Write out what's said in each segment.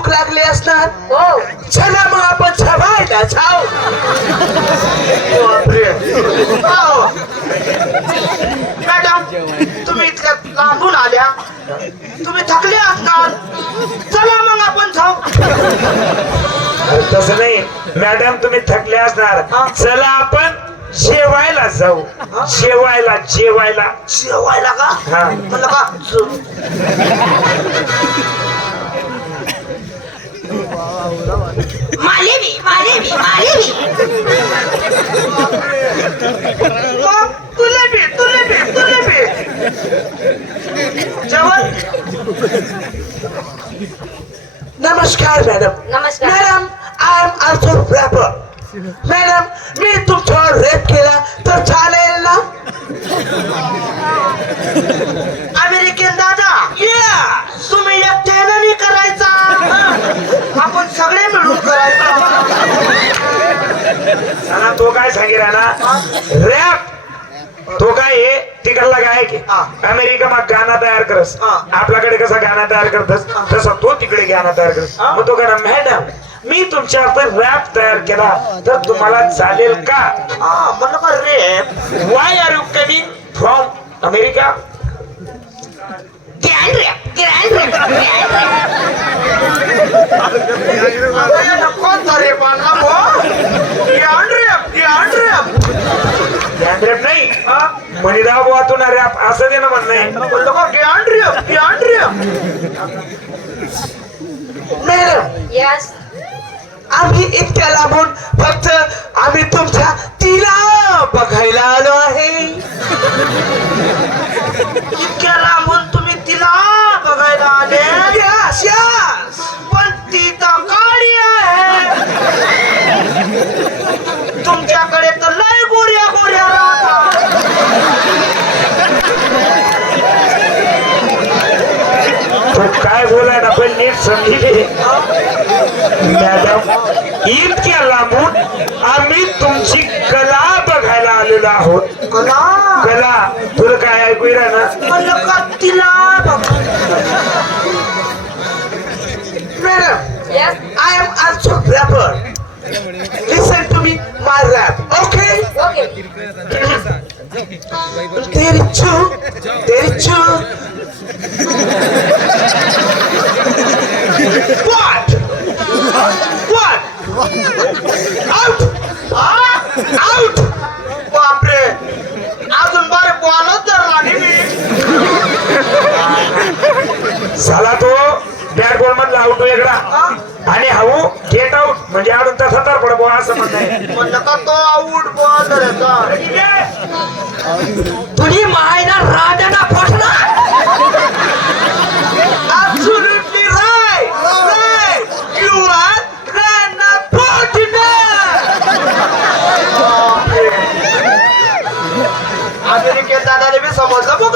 भूक लागली असणार? हो. चला मग आपण छवायला बापरे. हो. मॅडम तुम्ही इतक्या लांबून आल्या. तुम्ही थकले असणार. चला मग आपण जाऊ. तसं नाही. मॅडम तुम्ही थकले असणार. चला आपण जेवायला जाऊ. हा? जेवायला जेवायला. जेवायला का? हा. म्हणलं का? नमस्कार मॅडम. नमस्कार. Madam I am also rapper madam मी तुमच्यावर रेप केला तर चालेल ना? अमेरिकन दादा. Yeah! तो काय सांगितला ना रॅप. तो काय आहे? तिकडला काय की हा. अमेरिका मग गाणं तयार करस. हा. आपल्याकडे कसा गाणं तयार करतस? तसा तो तिकडे गाणं तयार करस. हा. मग तो गाणं मॅडम मी तुमच्या रॅप तयार केला. तर तुम्हाला चालेल का? हा म्हणलं rape. Why are you coming from America grand rap कोणता ग्रँड ग्रँड रेप नाही मणिराव बुवातून रॅप असं दे ना म्हणणं म्हणलं का? Grand rape grand rape madam yes आम्ही इतक्या लांबून फक्त आम्ही तुमच्या तिला बघायला आलो आहे. इतक्या लांबून? पण नीट समजले मॅडम इतक्या लांबून आम्ही तुमची कला बघायला आलेलो आहोत। कला? कला तुला काय ऐकू ना तिला बघा. Madam yes I am also rapper listen to me my rap okay तेरी छू What? What? Out! Out! बापरे अजून बरे बॉलच धरला नाही मी साला तो बॅट बॉल मधला आउट वेगळा आणि हाऊ गेट आउट म्हणजे आडून तसा तर पड बुवा असं म्हणणं आहे. म्हणलं का तो आऊट बॉल धरायचा तुझी मायना राजाना पोचला Absolutely right! Right! You are Rana अमेरिकेत दादाने बी समजलं बघ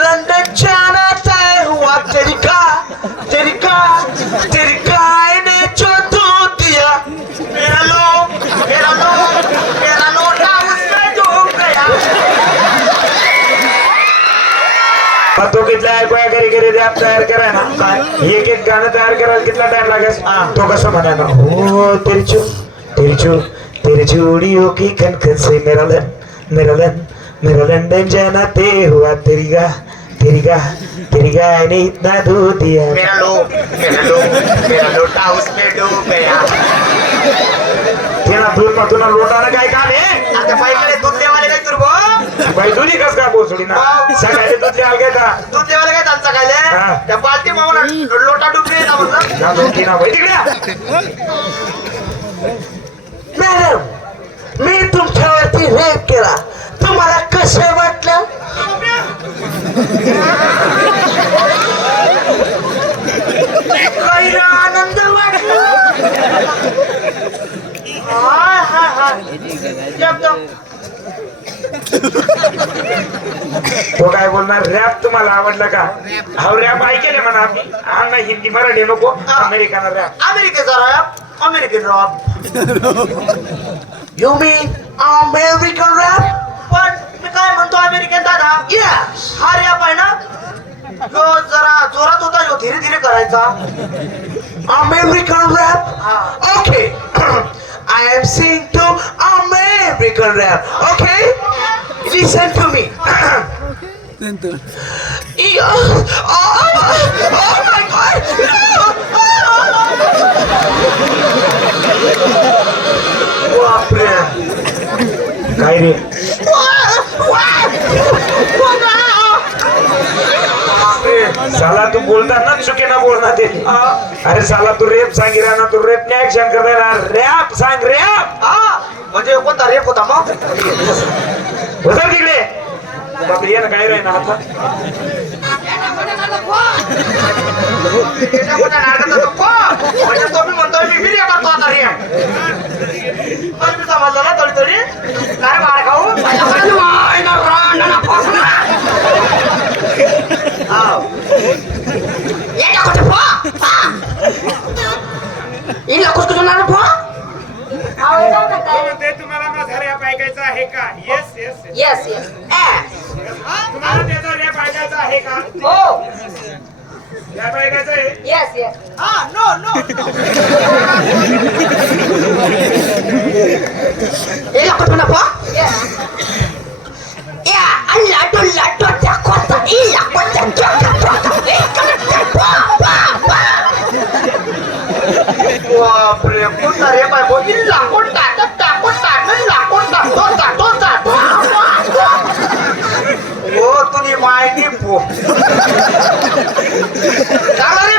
घरी रॅप तयार कराय ना। काय एक एक गाणं तयार करायला कितला टाइम लागेल तो कसं म्हणा ना हो तेरी चू तेरी चू की खन खन से मेरा लन मेरा लन मेरा लंदन जाना ते हुआ तेरी गा तेरी गा तेरी ने इतना दूध दिया। मेरा लो मेरा लो मेरा लोटा उसमें डूब गया। त्याला दूध तुला लोटानं काय काम आहे आता काय बैजुरी कस काय पोचली ना? सकाळी दूध द्यायला गेला दूध द्यायला काय त्यांचा काय त्या पार्टी मावला लोटा डुबली ना म्हणलं? ना भाई तिकडे मॅडम मी तुमच्यावरती रेप केला. तुम्हाला कसे वाटलं? कैला आनंद वाटला. हा तो काय बोलणार रॅप तुम्हाला आवडला का? हा रॅप ऐकेले म्हणा आम्ही. नाही हिंदी मराठी नको. अमेरिकन रॅप अमेरिकेचा rap American rap you mean American rap पण मी काय म्हणतो अमेरिकन दादा? हा रॅप आहे ना? जो जरा जोरात होता जो धीरे धीरे करायचा. American rap? Okay. I am singing to American rap. Okay? Listen to me. Yeah. Oh, oh my god. बापरे काय रे साला तू बोलताना चुके ना बोलणार ते अरे साला तू रेप सांगितला ना तू रेप ने ऍक्शन करताय ना रॅप सांग रॅप हा म्हणजे कोणता रेप होता मग उतर तिकडे. बापरे ये ना काय रे ना आता. को? म्हणजे म्हणतोय मी करतो आता पण मी समजलं ना थोडी थोडी काय मार खाऊ हाव. ते तुम्हाला माझा रॅप ऐकायचा आहे का येस येस Yes, yes. तुम्हाला त्याचा रॅप ऐकायचा आहे का Oh, रॅप ऐकायचा आहे yes, yes. हा, no, no, no. Yes. बापरे हो तुझी माहिती पो चाला रे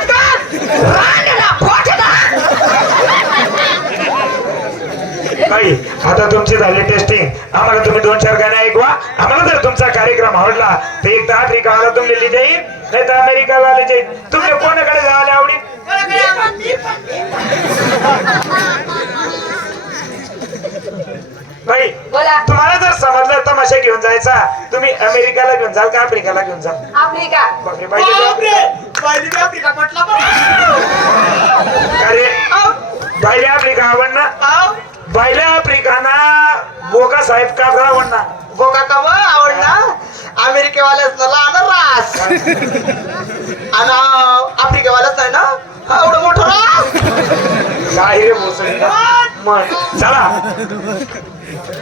काही आता तुमची झाली टेस्टिंग आम्हाला तुम्ही दोन चार गाणे ऐकवा. आम्हाला जर तुमचा कार्यक्रम आवडला तर एक तर आफ्रिकाला तुम्ही लिहिली जाईल नाही तर अमेरिकाला आले जाईल तुम्ही कोणाकडे जायला आवडेल भाई बोला. तुम्हाला जर समजलं तमाशा घेऊन जायचा तुम्ही अमेरिकाला घेऊन जाल का आफ्रिकाला घेऊन जाल? आफ्रिका. आफ्रिका अरे बायले आफ्रिका आवडणार बायले आफ्रिकाना बोका साहेब का आवडणार गोका का आवडला अमेरिकेवाल्याच ना रास. आणि आफ्रिकेवाल्याच आहे ना? हा, एवढं मोठं रास. काय रे भोसडी मग चला.